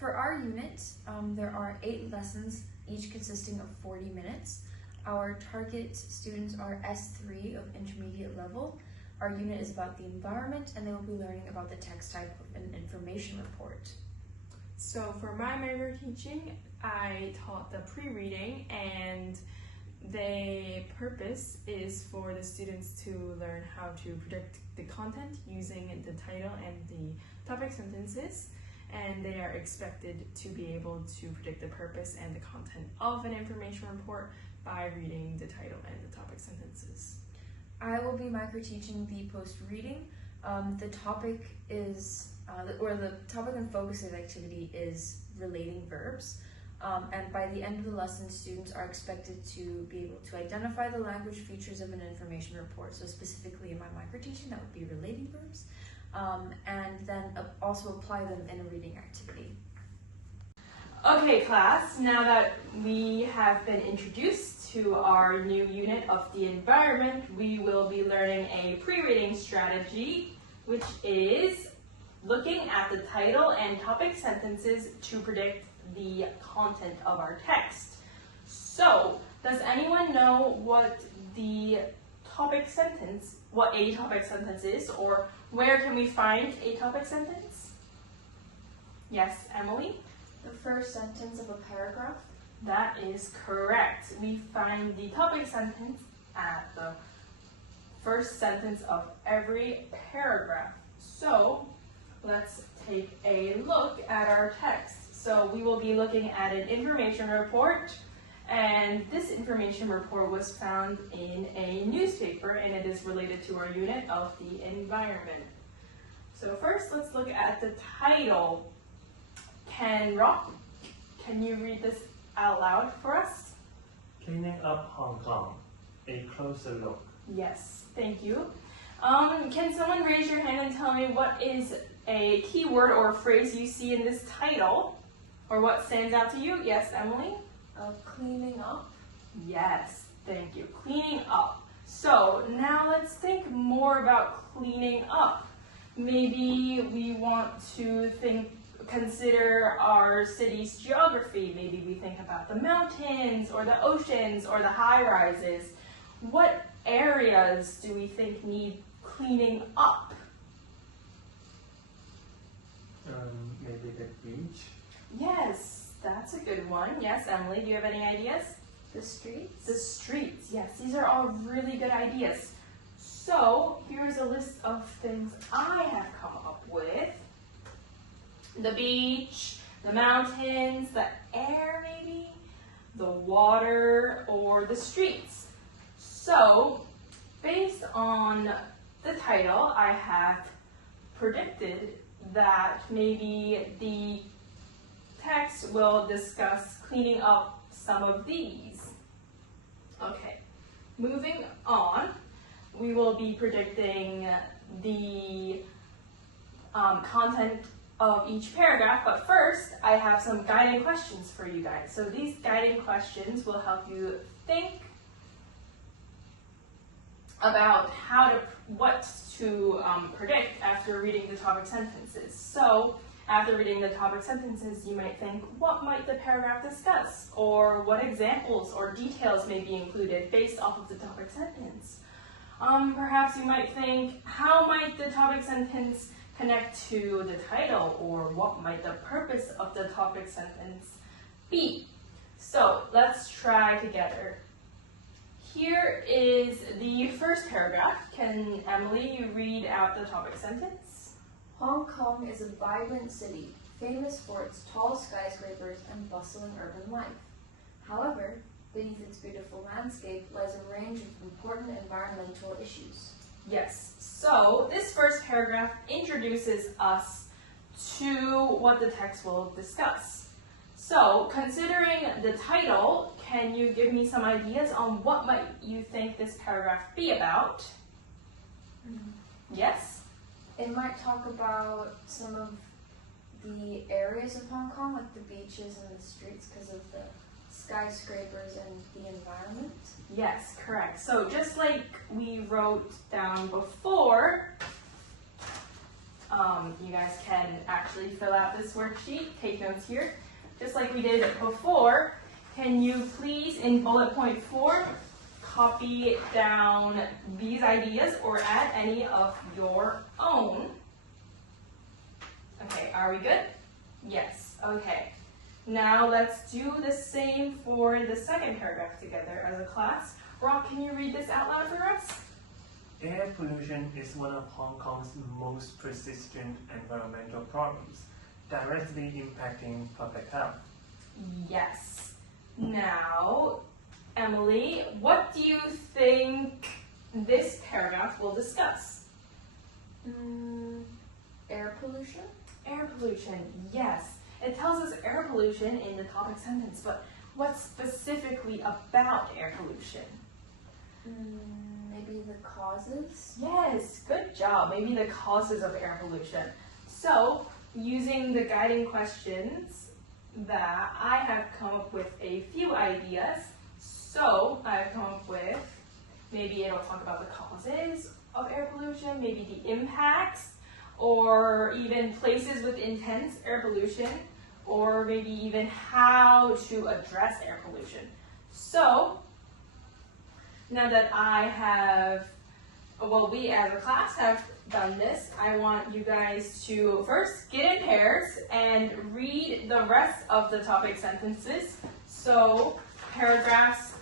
For our unit, there are 8 lessons, each consisting of 40 minutes. Our target students are S3 of intermediate level. Our unit is about the environment, and they will be learning about the text type of an information report. So for my microteaching, I taught the pre-reading, and the purpose is for the students to learn how to predict the content using the title and the topic sentences, and they are expected to be able to predict the purpose and the content of an information report by reading the title and the topic sentences. I will be microteaching the post-reading. The topic is, the topic and focus of the activity is relating verbs. And by the end of the lesson, students are expected to be able to identify the language features of an information report. So specifically in my microteaching, that would be relating verbs. And then also apply them in a reading activity. Okay, class, now that we have been introduced to our new unit of the environment, we will be learning a pre-reading strategy, which is looking at the title and topic sentences to predict the content of our text. So, does anyone know what a topic sentence is, or where can we find a topic sentence? Yes, Emily? The first sentence of a paragraph. That is correct. We find the topic sentence at the first sentence of every paragraph. So, let's take a look at our text. So we will be looking at an information report, and this information report was found in a newspaper, and it is related to our unit of the environment. So first, let's look at the title. Can you read this out loud for us? Cleaning up Hong Kong, a closer look. Yes, thank you. Can someone raise your hand and tell me what is a keyword or phrase you see in this title? Or what stands out to you? Yes, Emily? Cleaning up. Yes, thank you. Cleaning up. So now let's think more about cleaning up. Maybe we want to consider our city's geography. Maybe we think about the mountains or the oceans or the high-rises. What areas do we think need cleaning up? Maybe the beach. Yes, that's a good one. Yes, Emily, do you have any ideas? The streets. The streets, yes, these are all really good ideas. So, here's a list of things I have come up with. The beach, the mountains, the air maybe, the water, or the streets. So, based on the title, I have predicted that maybe the text will discuss cleaning up some of these. Okay, moving on, we will be predicting the content of each paragraph, but first I have some guiding questions for you guys. So these guiding questions will help you think about what to predict after reading the topic sentences. So after reading the topic sentences, you might think, what might the paragraph discuss? Or what examples or details may be included based off of the topic sentence? Perhaps you might think, how might the topic sentence connect to the title? Or what might the purpose of the topic sentence be? So let's try together. Here is the first paragraph. Can Emily, you read out the topic sentence? Hong Kong is a vibrant city, famous for its tall skyscrapers and bustling urban life. However, beneath its beautiful landscape lies a range of important environmental issues. Yes, so this first paragraph introduces us to what the text will discuss. So, considering the title, can you give me some ideas on what might you think this paragraph be about? Yes? It might talk about some of the areas of Hong Kong, like the beaches and the streets, because of the skyscrapers and the environment. Yes, correct. So just like we wrote down before, You guys can actually fill out this worksheet, take notes here, just like we did before. Can you please, in bullet point 4, copy down these ideas or add any of your own? Okay, are we good? Yes, okay. Now let's do the same for the second paragraph together as a class. Rock, can you read this out loud for us? Air pollution is one of Hong Kong's most persistent environmental problems, directly impacting public health. Yes. Now, Emily, what do you think this paragraph will discuss? Air pollution? Air pollution, yes. It tells us air pollution in the topic sentence, but what specifically about air pollution? Maybe the causes? Yes, good job. Maybe the causes of air pollution. So, using the guiding questions that I have come up with a few ideas. So, I've come up with, maybe it'll talk about the causes of air pollution, maybe the impacts, or even places with intense air pollution, or maybe even how to address air pollution. So, now that I have, we as a class have done this, I want you guys to first get in pairs and read the rest of the topic sentences. So, paragraphs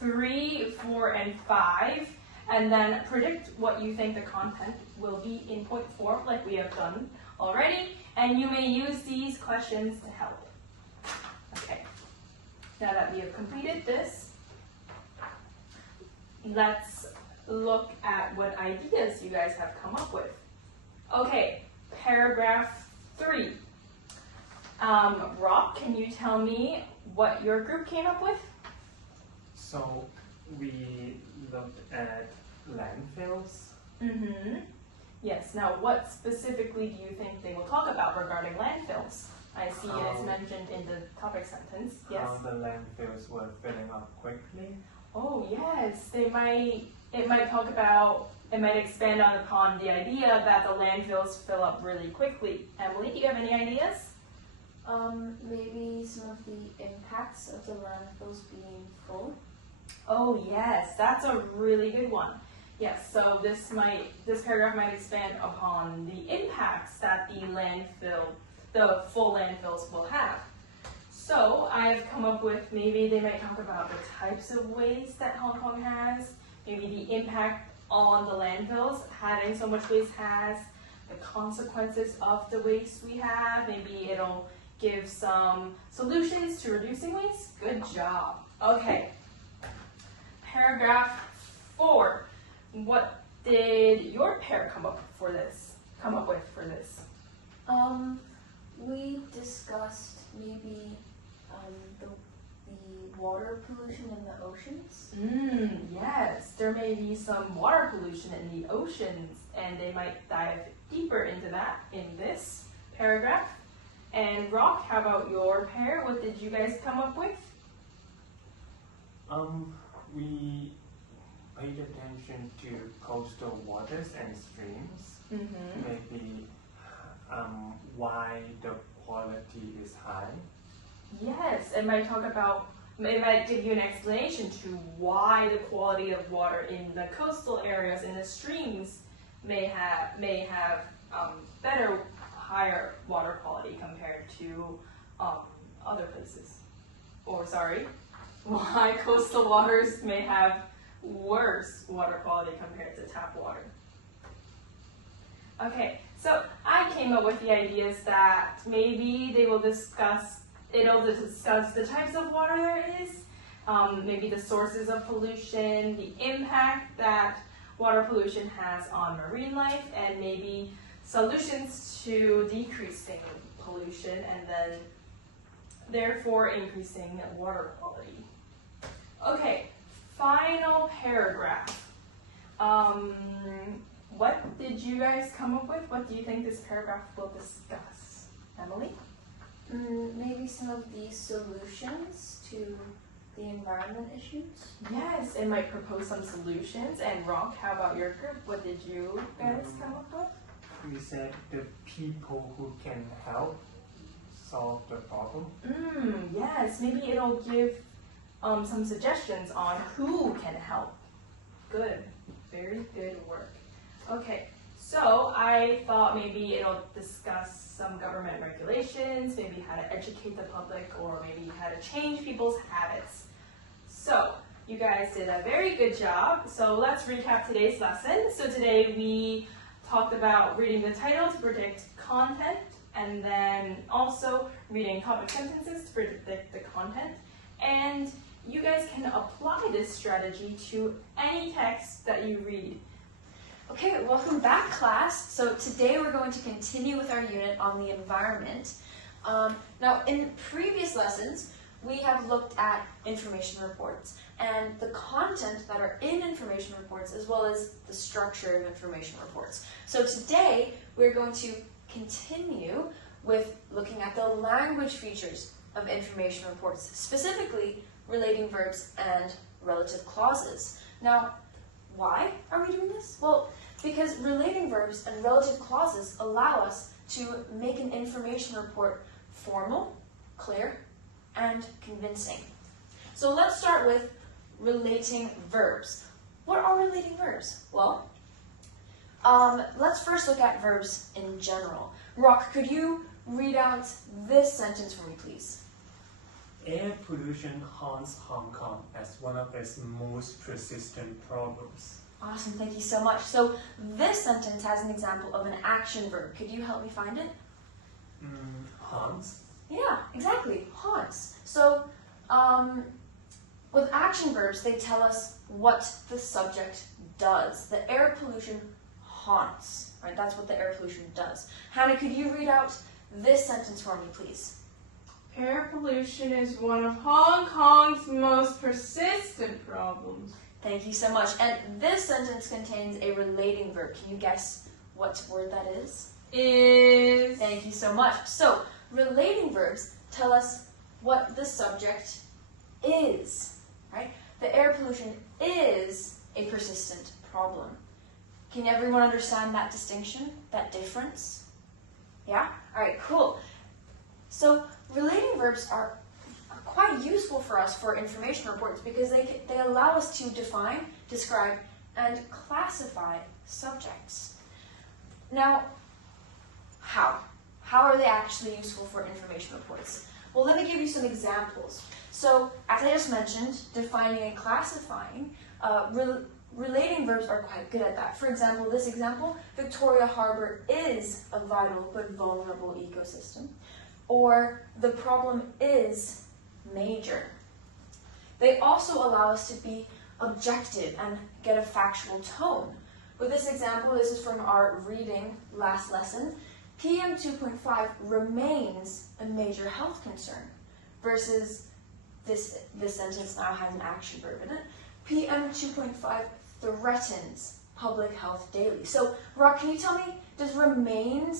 3, 4, and 5, and then predict what you think the content will be in point 4, like we have done already, and you may use these questions to help. Okay, now that we have completed this, let's look at what ideas you guys have come up with. Okay, paragraph 3. Rock, can you tell me what your group came up with? So we looked at landfills. Yes, now what specifically do you think they will talk about regarding landfills? I see it is mentioned in the topic sentence. Yes. How the landfills were filling up quickly. Oh yes, it might expand upon the idea that the landfills fill up really quickly. Emily, do you have any ideas? Maybe some of the impacts of the landfills being full. Oh yes, that's a really good one. Yes, so this paragraph might expand upon the impacts that the full landfills will have. So I've come up with, maybe they might talk about the types of waste that Hong Kong has, maybe the impact on the landfills having so much waste has, the consequences of the waste we have, maybe it'll give some solutions to reducing waste. Good job. Okay. Paragraph 4. What did your pair come up with for this? We discussed maybe the water pollution in the oceans. Yes, there may be some water pollution in the oceans, and they might dive deeper into that in this paragraph. And Rock, how about your pair? What did you guys come up with? We paid attention to coastal waters and streams. Maybe why the quality is high. Yes, it might give you an explanation to why the quality of water in the coastal areas and the streams may have better, higher water quality compared to other places. Why coastal waters may have worse water quality compared to tap water. Okay, so I came up with the ideas that maybe it'll discuss the types of water there is, maybe the sources of pollution, the impact that water pollution has on marine life, and maybe solutions to decreasing pollution and then therefore increasing water quality. Okay, final paragraph. What did you guys come up with? What do you think this paragraph will discuss? Emily? Maybe some of the solutions to the environment issues. Yes, it might propose some solutions. And Rock, how about your group? What did you guys come up with? we said the people who can help solve the problem. Yes, maybe it'll give some suggestions on who can help. Good, very good work. Okay, so I thought maybe it'll discuss some government regulations, maybe how to educate the public, or maybe how to change people's habits. So, you guys did a very good job. So let's recap today's lesson. So today we talked about reading the title to predict content, and then also reading topic sentences to predict the content. And you guys can apply this strategy to any text that you read. Okay, welcome back, class. So today we're going to continue with our unit on the environment. Now, in previous lessons, we have looked at information reports and the content that are in information reports, as well as the structure of information reports. So today we're going to continue with looking at the language features of information reports, specifically relating verbs and relative clauses. Now, why are we doing this? Well, because relating verbs and relative clauses allow us to make an information report formal, clear, and convincing. So let's start with relating verbs. What are relating verbs? Well, let's first look at verbs in general. Rock, could you read out this sentence for me, please? Air pollution haunts Hong Kong as one of its most persistent problems. Awesome, thank you so much. So this sentence has an example of an action verb. Could you help me find it? Haunts? Yeah, exactly, haunts. So with action verbs, they tell us what the subject does. The air pollution haunts, right? That's what the air pollution does. Hannah, could you read out this sentence for me, please? Air pollution is one of Hong Kong's most persistent problems. Thank you so much. And this sentence contains a relating verb. Can you guess what word that is? Is. Thank you so much. So, relating verbs tell us what the subject is, right? The air pollution is a persistent problem. Can everyone understand that distinction, that difference? Yeah? All right, cool. So, relating verbs are quite useful for us for information reports because they allow us to define, describe, and classify subjects. Now, how? How are they actually useful for information reports? Well, let me give you some examples. So, as I just mentioned, defining and classifying, relating verbs are quite good at that. For example, this example, Victoria Harbour is a vital but vulnerable ecosystem. Or, the problem is major. They also allow us to be objective and get a factual tone. With this example, this is from our reading last lesson. PM 2.5 remains a major health concern, versus this sentence now has an action verb in it. PM 2.5 threatens public health daily. So, Rock, can you tell me, does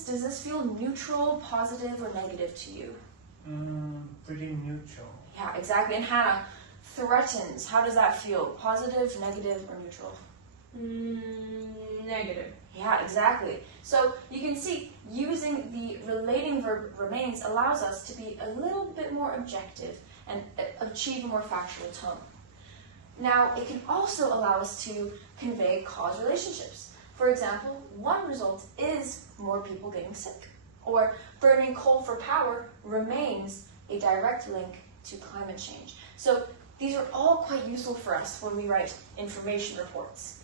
this feel neutral, positive, or negative to you? Pretty neutral. Yeah, exactly. And Hannah, threatens, how does that feel? Positive, negative, or neutral? Negative. Yeah, exactly. So you can see using the relating verb remains allows us to be a little bit more objective and achieve a more factual tone. Now, it can also allow us to convey cause relationships. For example, one result is more people getting sick, or burning coal for power remains a direct link to climate change. So these are all quite useful for us when we write information reports.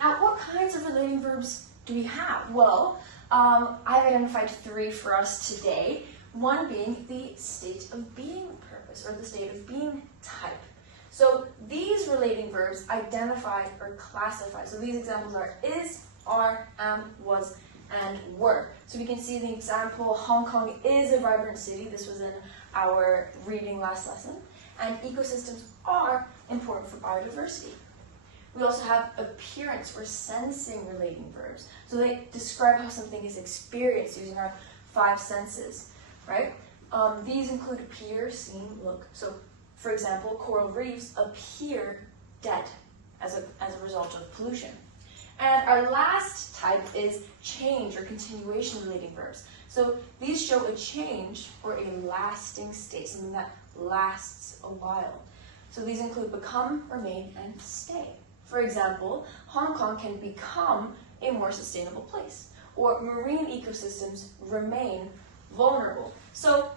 Now, what kinds of relating verbs do we have? Well, I've identified 3 for us today, one being the state of being purpose, or the state of being type. So these relating verbs identify or classify. So these examples are is, are, am, was, and were. So we can see the example, Hong Kong is a vibrant city. This was in our reading last lesson. And ecosystems are important for biodiversity. We also have appearance or sensing relating verbs. So they describe how something is experienced using our 5 senses, right? These include appear, seem, look. So, for example, coral reefs appear dead as a result of pollution. And our last type is change or continuation relating verbs. So these show a change or a lasting state, something that lasts a while. So these include become, remain, and stay. For example, Hong Kong can become a more sustainable place, or marine ecosystems remain vulnerable. So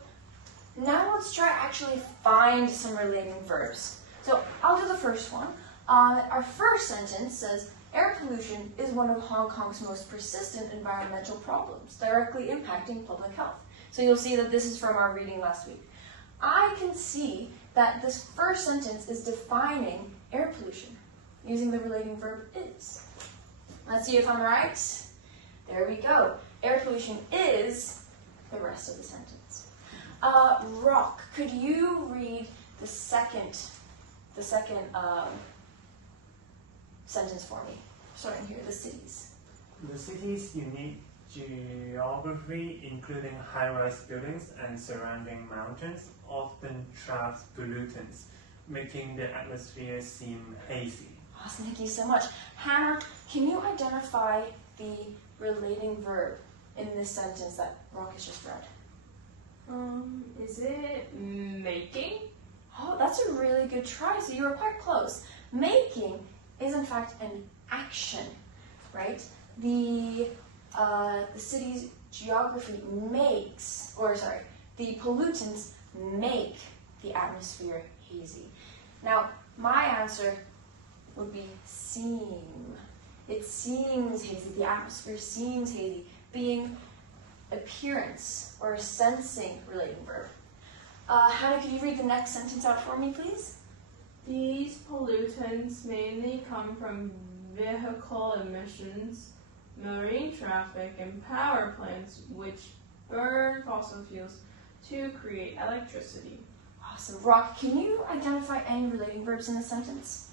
now let's try actually find some relating verbs. So I'll do the first one. Our first sentence says, air pollution is one of Hong Kong's most persistent environmental problems, directly impacting public health. So you'll see that this is from our reading last week. I can see that this first sentence is defining air pollution using the relating verb is. Let's see if I'm right. There we go. Air pollution is the rest of the sentence. Rock, could you read the second sentence for me? Starting here, the cities. The city's unique geography, including high-rise buildings and surrounding mountains, often traps pollutants, making the atmosphere seem hazy. Awesome, thank you so much. Hannah, can you identify the relating verb in this sentence that Rock has just read? Is it making? Oh, that's a really good try. So you were quite close. Making is in fact an action, right? The city's geography makes, the pollutants make the atmosphere hazy. Now, my answer would be seem. It seems hazy. The atmosphere seems hazy, being appearance or sensing relating verb. Hannah, can you read the next sentence out for me, please? These pollutants mainly come from vehicle emissions, marine traffic, and power plants which burn fossil fuels to create electricity. Awesome. Rock, can you identify any relating verbs in the sentence?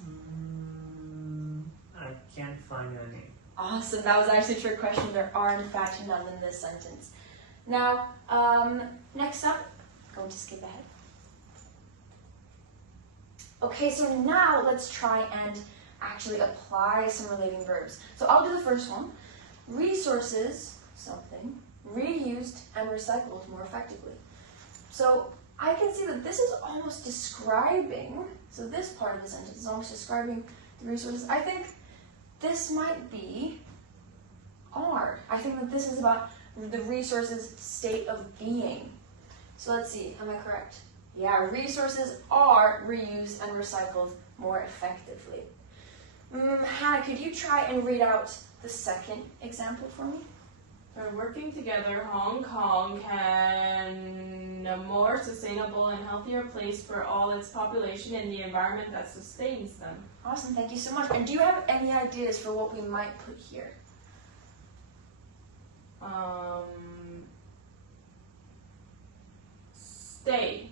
I can't find any. Awesome. That was actually a trick question. There are, in fact, none in this sentence. Now, next up, going to skip ahead. Okay, so now let's try and actually apply some relating verbs. So I'll do the first one. Resources, something, reused and recycled more effectively. So I can see that this is almost describing, so this part of the sentence is almost describing the resources. I think this might be are. I think that this is about the resources' state of being. So let's see, am I correct? Yeah, resources are reused and recycled more effectively. Hannah, could you try and read out the second example for me? By working together, Hong Kong can a more sustainable and healthier place for all its population and the environment that sustains them. Awesome, thank you so much. And do you have any ideas for what we might put here? Stay.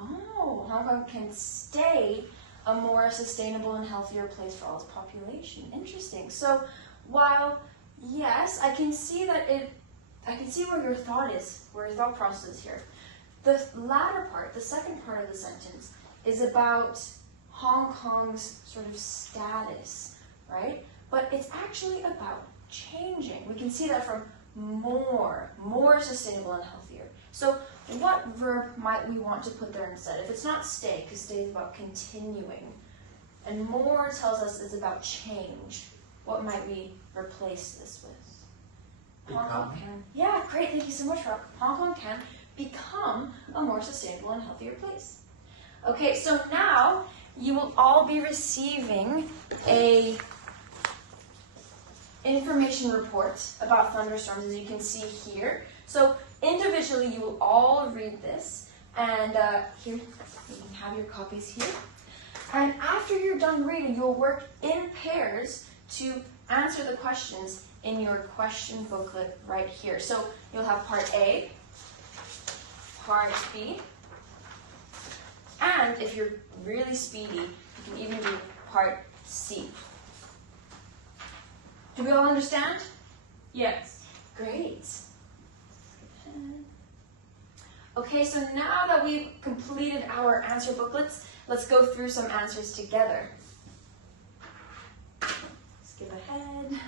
Oh, Hong Kong can stay a more sustainable and healthier place for all its population. Interesting. So while, yes, I can see that I can see where your thought is, where your thought process is here. The latter part, the second part of the sentence, is about Hong Kong's sort of status, right? But it's actually about changing. We can see that from more sustainable and healthier. So what verb might we want to put there instead? If it's not stay, because stay is about continuing, and more tells us it's about change, what might we replace this with? Hong Kong can. Yeah, great, thank you so much, Rob. Hong Kong can become a more sustainable and healthier place. Okay, so now you will all be receiving a information report about thunderstorms, as you can see here. So individually, you will all read this, and here, you can have your copies here. And after you're done reading, you'll work in pairs to answer the questions in your question booklet right here. So you'll have part A, part B, and if you're really speedy, you can even do part C. Do we all understand? Yes. Great. Okay, so now that we've completed our answer booklets, let's go through some answers together. Skip ahead.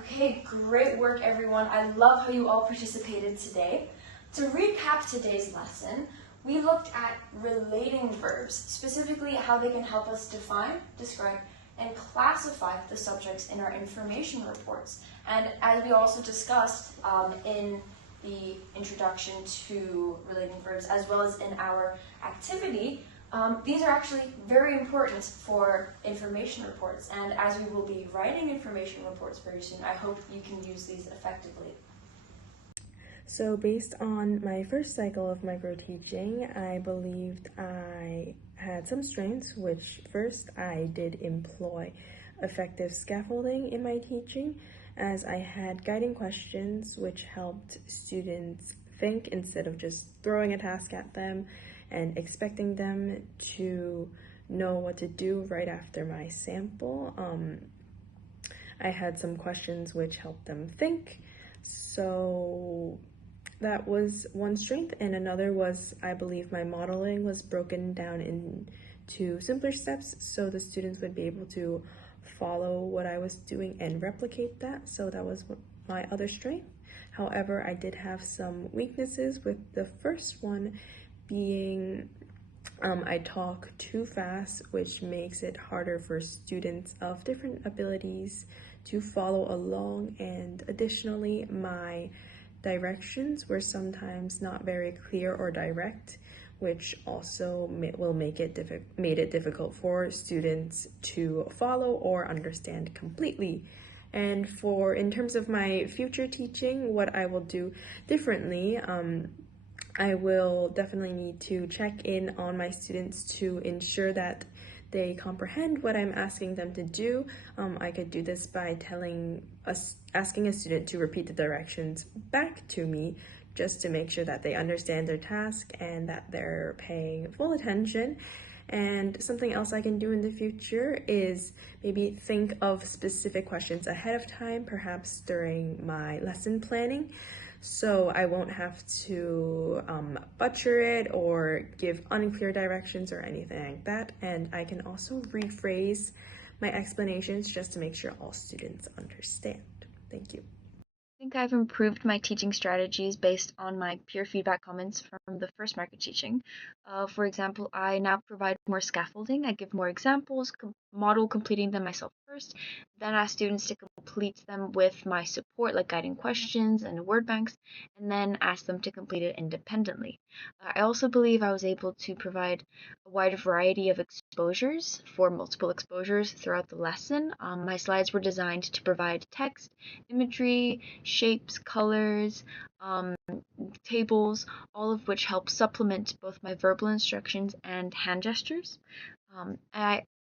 Okay, great work everyone. I love how you all participated today. To recap today's lesson, we looked at relating verbs, specifically how they can help us define, describe, and classify the subjects in our information reports. And as we also discussed in the introduction to relating verbs, as well as in our activity, these are actually very important for information reports. And as we will be writing information reports very soon, I hope you can use these effectively. So based on my first cycle of microteaching, I believed I had some strengths, which first I did employ effective scaffolding in my teaching, as I had guiding questions which helped students think instead of just throwing a task at them and expecting them to know what to do right after my sample. I had some questions which helped them think, so that was one strength. And another was, I believe my modeling was broken down into simpler steps so the students would be able to follow what I was doing and replicate that. So that was my other strength. However, I did have some weaknesses, with the first one being I talk too fast, which makes it harder for students of different abilities to follow along. And additionally, my directions were sometimes not very clear or direct, which also made it difficult for students to follow or understand completely. And in terms of my future teaching, what I will do differently, I will definitely need to check in on my students to ensure that they comprehend what I'm asking them to do. I could do this by asking a student to repeat the directions back to me, just to make sure that they understand their task and that they're paying full attention. And something else I can do in the future is maybe think of specific questions ahead of time, perhaps during my lesson planning, so I won't have to butcher it or give unclear directions or anything like that. And I can also rephrase my explanations just to make sure all students understand. Thank you. I think I've improved my teaching strategies based on my peer feedback comments from the first market teaching. For example, I now provide more scaffolding. I give more examples, model completing them myself first, then ask students to complete them with my support, like guiding questions and word banks, and then ask them to complete it independently. I also believe I was able to provide a wide variety of exposures for multiple exposures throughout the lesson. My slides were designed to provide text, imagery, shapes, colors, tables, all of which help supplement both my verbal instructions and hand gestures.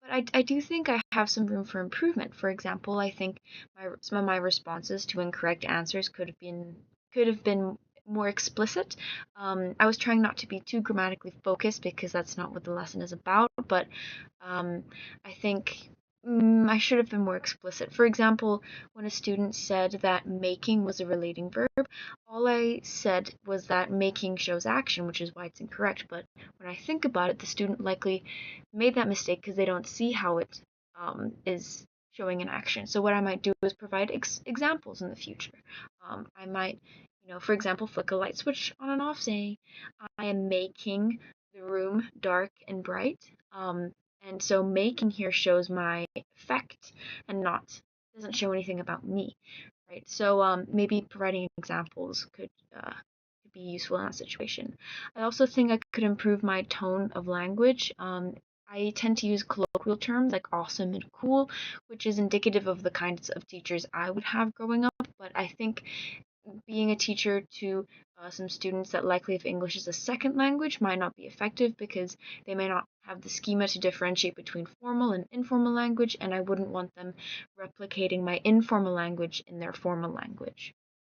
But I do think I have some room for improvement. For example, I think some of my responses to incorrect answers could have been more explicit. I was trying not to be too grammatically focused because that's not what the lesson is about, but I think I should have been more explicit. For example, when a student said that making was a relating verb, all I said was that making shows action, which is why it's incorrect. But when I think about it, the student likely made that mistake because they don't see how it is showing an action. So what I might do is provide examples in the future. I might, for example, flick a light switch on and off, saying, I am making the room dark and bright. And so making here shows my effect and doesn't show anything about me, right? So maybe providing examples could be useful in that situation. I also think I could improve my tone of language. I tend to use colloquial terms like awesome and cool, which is indicative of the kinds of teachers I would have growing up. But I think being a teacher to some students that likely have English as a second language might not be effective because they may not have the schema to differentiate between formal and informal language, and I wouldn't want them replicating my informal language in their formal language.